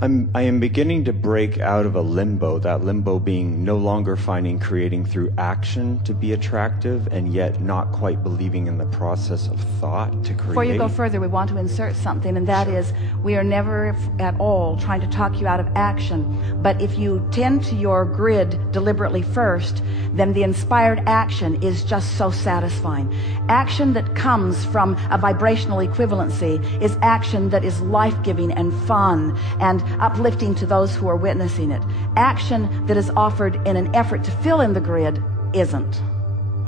I am beginning to break out of a limbo, that limbo being no longer finding creating through action to be attractive, and yet not quite believing in the process of thought to create. Before you go further, we want to insert something, and that is, we are never at all trying to talk you out of action. But if you tend to your grid deliberately first, then the inspired action is just so satisfying. Action that comes from a vibrational equivalency is action that is life-giving and fun and uplifting to those who are witnessing it. Action that is offered in an effort to fill in the grid isn't.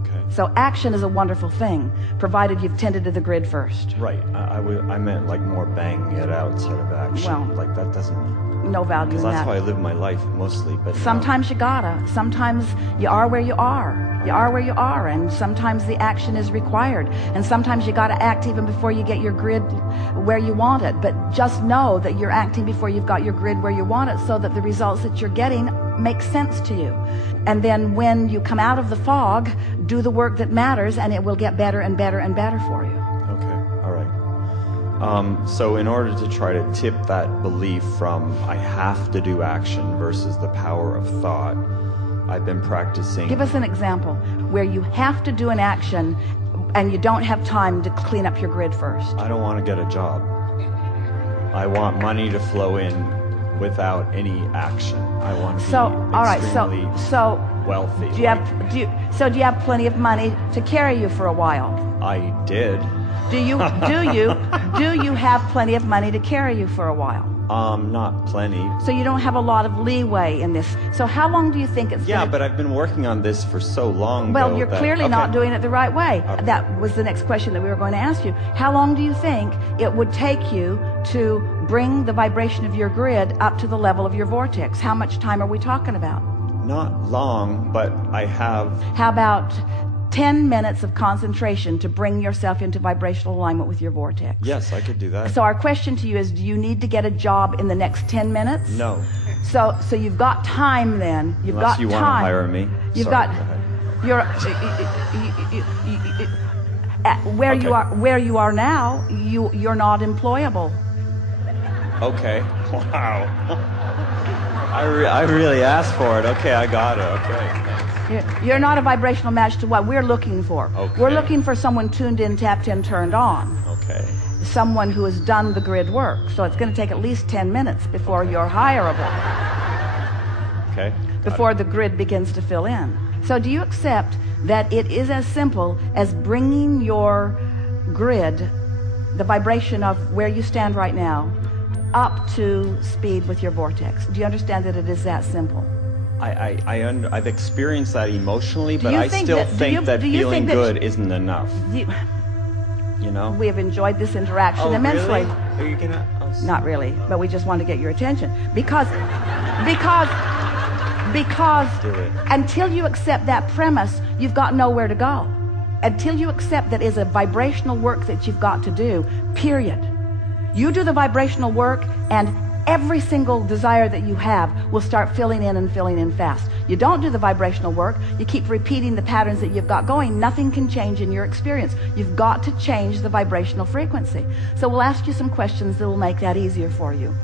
Okay. So action is a wonderful thing, provided you've tended to the grid first. Right. I meant like more banging it out sort of action. Well, like that doesn't... No value in Because that. that's how I live my life mostly. But sometimes you gotta. Sometimes you are where you are. You are where you are, and sometimes the action is required. And sometimes you gotta act even before you get your grid where you want it. But just know that you're acting before you've got your grid where you want it, so that the results that you're getting make sense to you. And then when you come out of the fog, do the work that matters, and it will get better and better and better for you. So in order to try to tip that belief from I have to do action versus the power of thought, I've been practicing. Give us an example where you have to do an action and you don't have time to clean up your grid first. I don't want to get a job. I want money to flow in without any action. I want to be extremely wealthy. Do you have plenty of money to carry you for a while? I did. Do you have plenty of money to carry you for a while? Not plenty. So you don't have a lot of leeway in this. So how long do you think it's Yeah, but I've been working on this for so long. Well, you're clearly not doing it the right way. Okay. That was the next question that we were going to ask you. How long do you think it would take you to bring the vibration of your grid up to the level of your vortex? How much time are we talking about? Not long, but I have... How about 10 minutes of concentration to bring yourself into vibrational alignment with your vortex? Yes, I could do that. So our question to you is, do you need to get a job in the next 10 minutes? No. So you've got time then. You've Unless got you time. want to hire me. You've Sorry, got... go ahead. Where you are now, you're not employable. Okay. Wow. I really asked for it. Okay, I got it. Okay. You're not a vibrational match to what we're looking for. Okay. We're looking for someone tuned in, tapped in, turned on. Okay. Someone who has done the grid work. So it's going to take at least 10 minutes before you're hireable. Okay. Before the grid begins to fill in. So do you accept that it is as simple as bringing your grid, the vibration of where you stand right now, up to speed with your vortex? Do you understand that it is that simple? I've experienced that emotionally, but I still think that feeling good isn't enough. You know? We have enjoyed this interaction immensely. Really? Are you gonna? Oh, Not really, but we just want to get your attention. Because until you accept that premise, you've got nowhere to go. Until you accept that is a vibrational work that you've got to do, period. You do the vibrational work, and every single desire that you have will start filling in fast. You don't do the vibrational work, you keep repeating the patterns that you've got going, nothing can change in your experience. You've got to change the vibrational frequency. So we'll ask you some questions that will make that easier for you.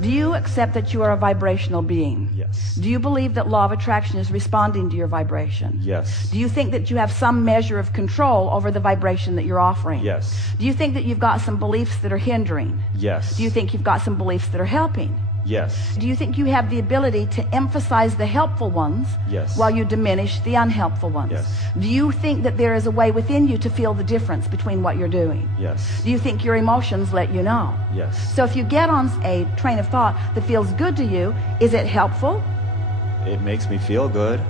Do you accept that you are a vibrational being? Yes. Do you believe that law of attraction is responding to your vibration? Yes. Do you think that you have some measure of control over the vibration that you're offering? Yes. Do you think that you've got some beliefs that are hindering? Yes. Do you think you've got some beliefs that are helping? Yes. Do you think you have the ability to emphasize the helpful ones Yes. while you diminish the unhelpful ones? Yes. Do you think that there is a way within you to feel the difference between what you're doing? Yes. Do you think your emotions let you know? Yes. So if you get on a train of thought that feels good to you, is it helpful? It makes me feel good.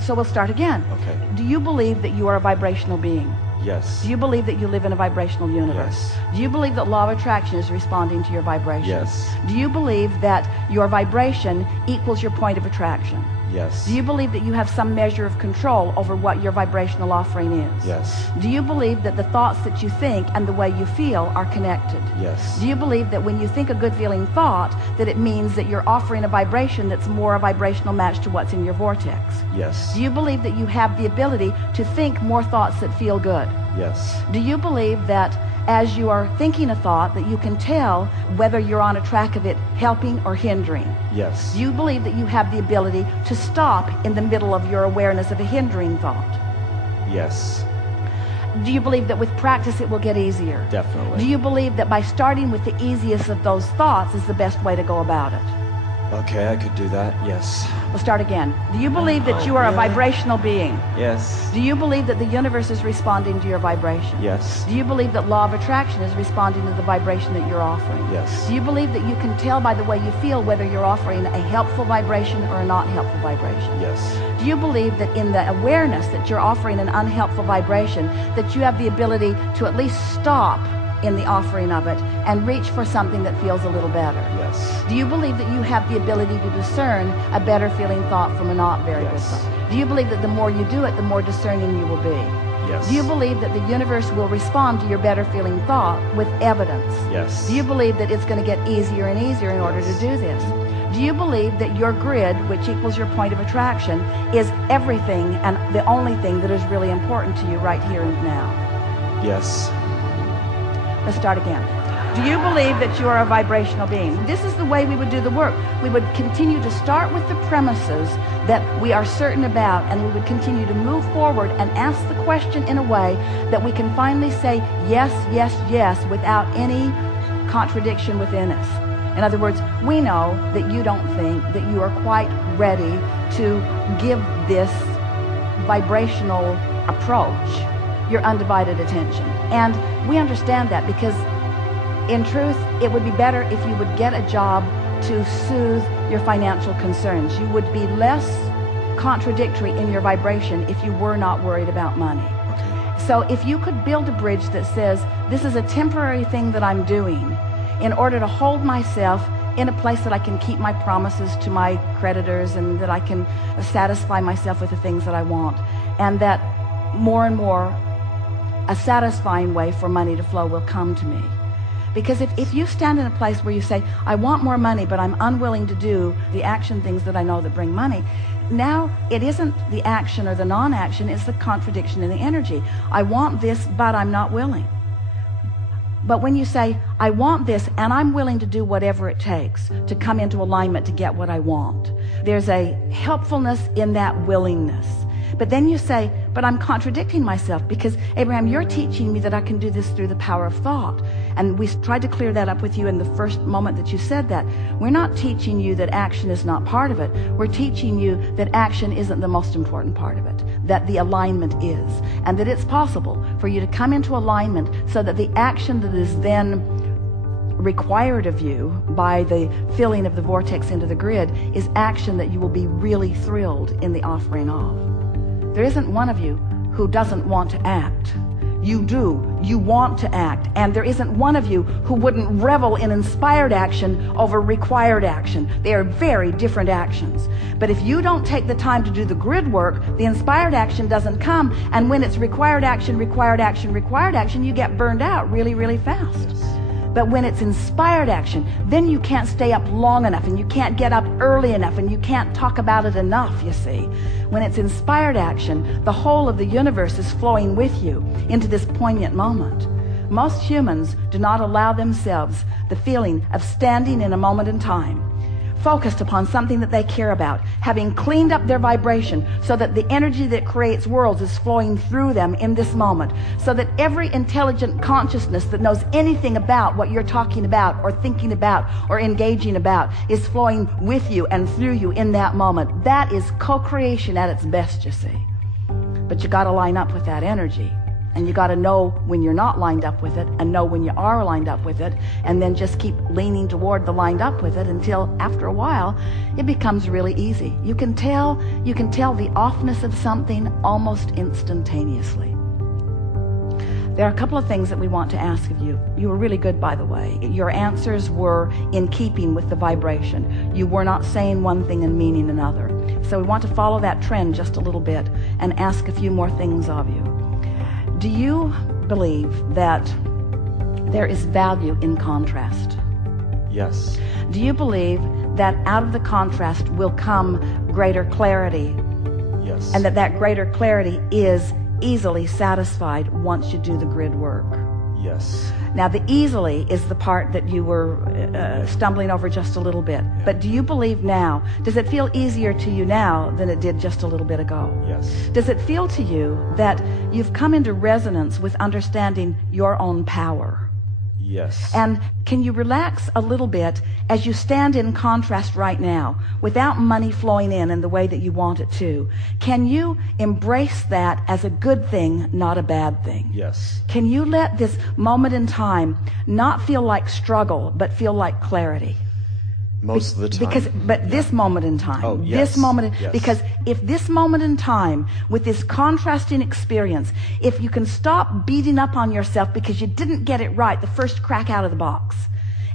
So we'll start again. Okay. Do you believe that you are a vibrational being? Yes. Do you believe that you live in a vibrational universe? Yes. Do you believe that law of attraction is responding to your vibration? Yes. Do you believe that your vibration equals your point of attraction? Yes. Do you believe that you have some measure of control over what your vibrational offering is? Yes. Do you believe that the thoughts that you think and the way you feel are connected? Yes. Do you believe that when you think a good feeling thought, that it means that you're offering a vibration that's more a vibrational match to what's in your vortex? Yes. Do you believe that you have the ability to think more thoughts that feel good? Yes. Do you believe that as you are thinking a thought, that you can tell whether you're on a track of it helping or hindering? Yes. Do you believe that you have the ability to stop in the middle of your awareness of a hindering thought? Yes. Do you believe that with practice it will get easier? Definitely. Do you believe that by starting with the easiest of those thoughts is the best way to go about it? Okay, I could do that. Yes. We'll start again. Do you believe that you are a vibrational being? Yes. Do you believe that the universe is responding to your vibration? Yes. Do you believe that law of attraction is responding to the vibration that you're offering? Yes. Do you believe that you can tell by the way you feel whether you're offering a helpful vibration or a not helpful vibration? Yes. Do you believe that in the awareness that you're offering an unhelpful vibration, that you have the ability to at least stop in the offering of it and reach for something that feels a little better? Yes. Do you believe that you have the ability to discern a better feeling thought from a not very good thought? Do you believe that the more you do it, the more discerning you will be? Yes. Do you believe that the universe will respond to your better feeling thought with evidence? Yes. Do you believe that it's going to get easier and easier in order to do this? Do you believe that your grid, which equals your point of attraction, is everything and the only thing that is really important to you right here and now? Yes. Let's start again. Do you believe that you are a vibrational being? This is the way we would do the work. We would continue to start with the premises that we are certain about, and we would continue to move forward and ask the question in a way that we can finally say yes, yes, yes without any contradiction within us. In other words, we know that you don't think that you are quite ready to give this vibrational approach your undivided attention. And we understand that because in truth, it would be better if you would get a job to soothe your financial concerns. You would be less contradictory in your vibration if you were not worried about money. Okay. So if you could build a bridge that says, this is a temporary thing that I'm doing in order to hold myself in a place that I can keep my promises to my creditors and that I can satisfy myself with the things that I want, and that more and more a satisfying way for money to flow will come to me. Because if you stand in a place where you say, I want more money, but I'm unwilling to do the action things that I know that bring money, now it isn't the action or the non-action, it's the contradiction in the energy. I want this, but I'm not willing. But when you say, I want this, and I'm willing to do whatever it takes to come into alignment to get what I want, there's a helpfulness in that willingness. But then you say, but I'm contradicting myself because, Abraham, you're teaching me that I can do this through the power of thought. And we tried to clear that up with you in the first moment that you said that. We're not teaching you that action is not part of it. We're teaching you that action isn't the most important part of it, that the alignment is, and that it's possible for you to come into alignment so that the action that is then required of you by the filling of the vortex into the grid is action that you will be really thrilled in the offering of. There isn't one of you who doesn't want to act. You do. You want to act. And there isn't one of you who wouldn't revel in inspired action over required action. They are very different actions. But if you don't take the time to do the grid work, the inspired action doesn't come. And when it's required action, required action, required action, you get burned out really, really fast. But when it's inspired action, then you can't stay up long enough, and you can't get up early enough, and you can't talk about it enough, you see. When it's inspired action, the whole of the universe is flowing with you into this poignant moment. Most humans do not allow themselves the feeling of standing in a moment in time, focused upon something that they care about, having cleaned up their vibration so that the energy that creates worlds is flowing through them in this moment, so that every intelligent consciousness that knows anything about what you're talking about or thinking about or engaging about is flowing with you and through you in that moment. That is co-creation at its best, you see. But you got to line up with that energy. And you got to know when you're not lined up with it and know when you are lined up with it, and then just keep leaning toward the lined up with it until after a while it becomes really easy. You can tell the offness of something almost instantaneously. There are a couple of things that we want to ask of you. You were really good, by the way. Your answers were in keeping with the vibration. You were not saying one thing and meaning another. So we want to follow that trend just a little bit and ask a few more things of you. Do you believe that there is value in contrast? Yes. Do you believe that out of the contrast will come greater clarity? Yes. And that greater clarity is easily satisfied once you do the grid work? Yes. Now, the easily is the part that you were stumbling over just a little bit. Yeah. But do you believe now, does it feel easier to you now than it did just a little bit ago? Yes. Does it feel to you that you've come into resonance with understanding your own power? Yes. And can you relax a little bit as you stand in contrast right now, without money flowing in the way that you want it to? Can you embrace that as a good thing, not a bad thing? Yes. Can you let this moment in time not feel like struggle, but feel like clarity? Most of the time. This moment in time. Oh, yes. This moment, yes. Because if this moment in time, with this contrasting experience, if you can stop beating up on yourself because you didn't get it right the first crack out of the box,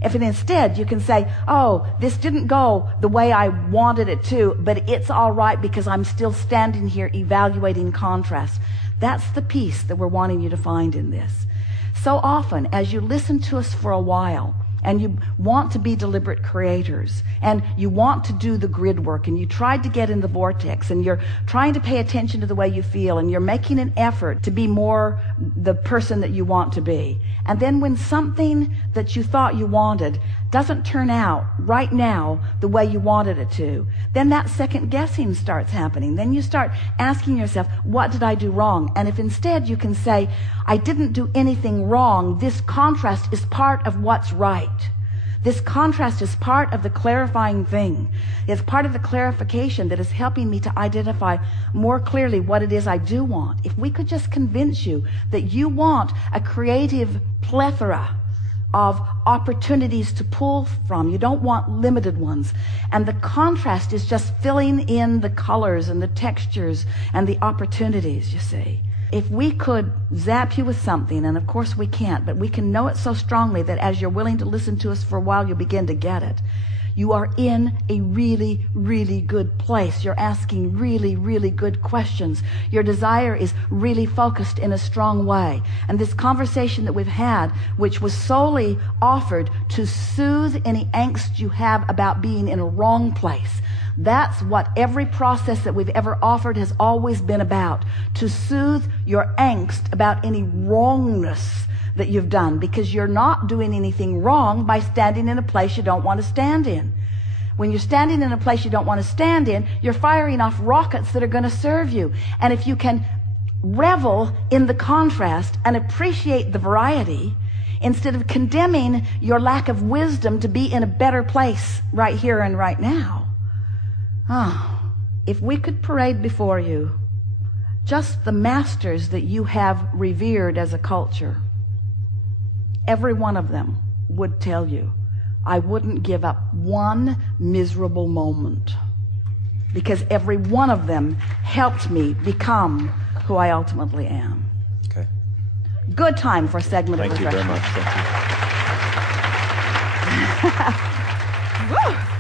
if instead you can say, oh, this didn't go the way I wanted it to, but it's all right because I'm still standing here evaluating contrast. That's the peace that we're wanting you to find in this. So often, as you listen to us for a while, and you want to be deliberate creators, and you want to do the grid work, and you tried to get in the vortex, and you're trying to pay attention to the way you feel, and you're making an effort to be more the person that you want to be. And then when something that you thought you wanted doesn't turn out right now the way you wanted it to, then that second guessing starts happening. Then you start asking yourself, what did I do wrong? And if instead you can say, I didn't do anything wrong, this contrast is part of what's right. This contrast is part of the clarifying thing. It's part of the clarification that is helping me to identify more clearly what it is I do want. If we could just convince you that you want a creative plethora of opportunities to pull from. You don't want limited ones. And the contrast is just filling in the colors and the textures and the opportunities, you see. If we could zap you with something, and of course we can't, but we can know it so strongly that as you're willing to listen to us for a while, you'll begin to get it. You are in a really, really good place. You're asking really, really good questions. Your desire is really focused in a strong way. And this conversation that we've had, which was solely offered to soothe any angst you have about being in a wrong place, that's what every process that we've ever offered has always been about, to soothe your angst about any wrongness that you've done, because you're not doing anything wrong by standing in a place you don't want to stand in. When you're standing in a place you don't want to stand in, you're firing off rockets that are going to serve you. And if you can revel in the contrast and appreciate the variety, instead of condemning your lack of wisdom to be in a better place right here and right now, if we could parade before you just the masters that you have revered as a culture, every one of them would tell you, I wouldn't give up one miserable moment, because every one of them helped me become who I ultimately am. Okay. Good time for a segment of refreshment. Thank you very much. Thank you. Woo!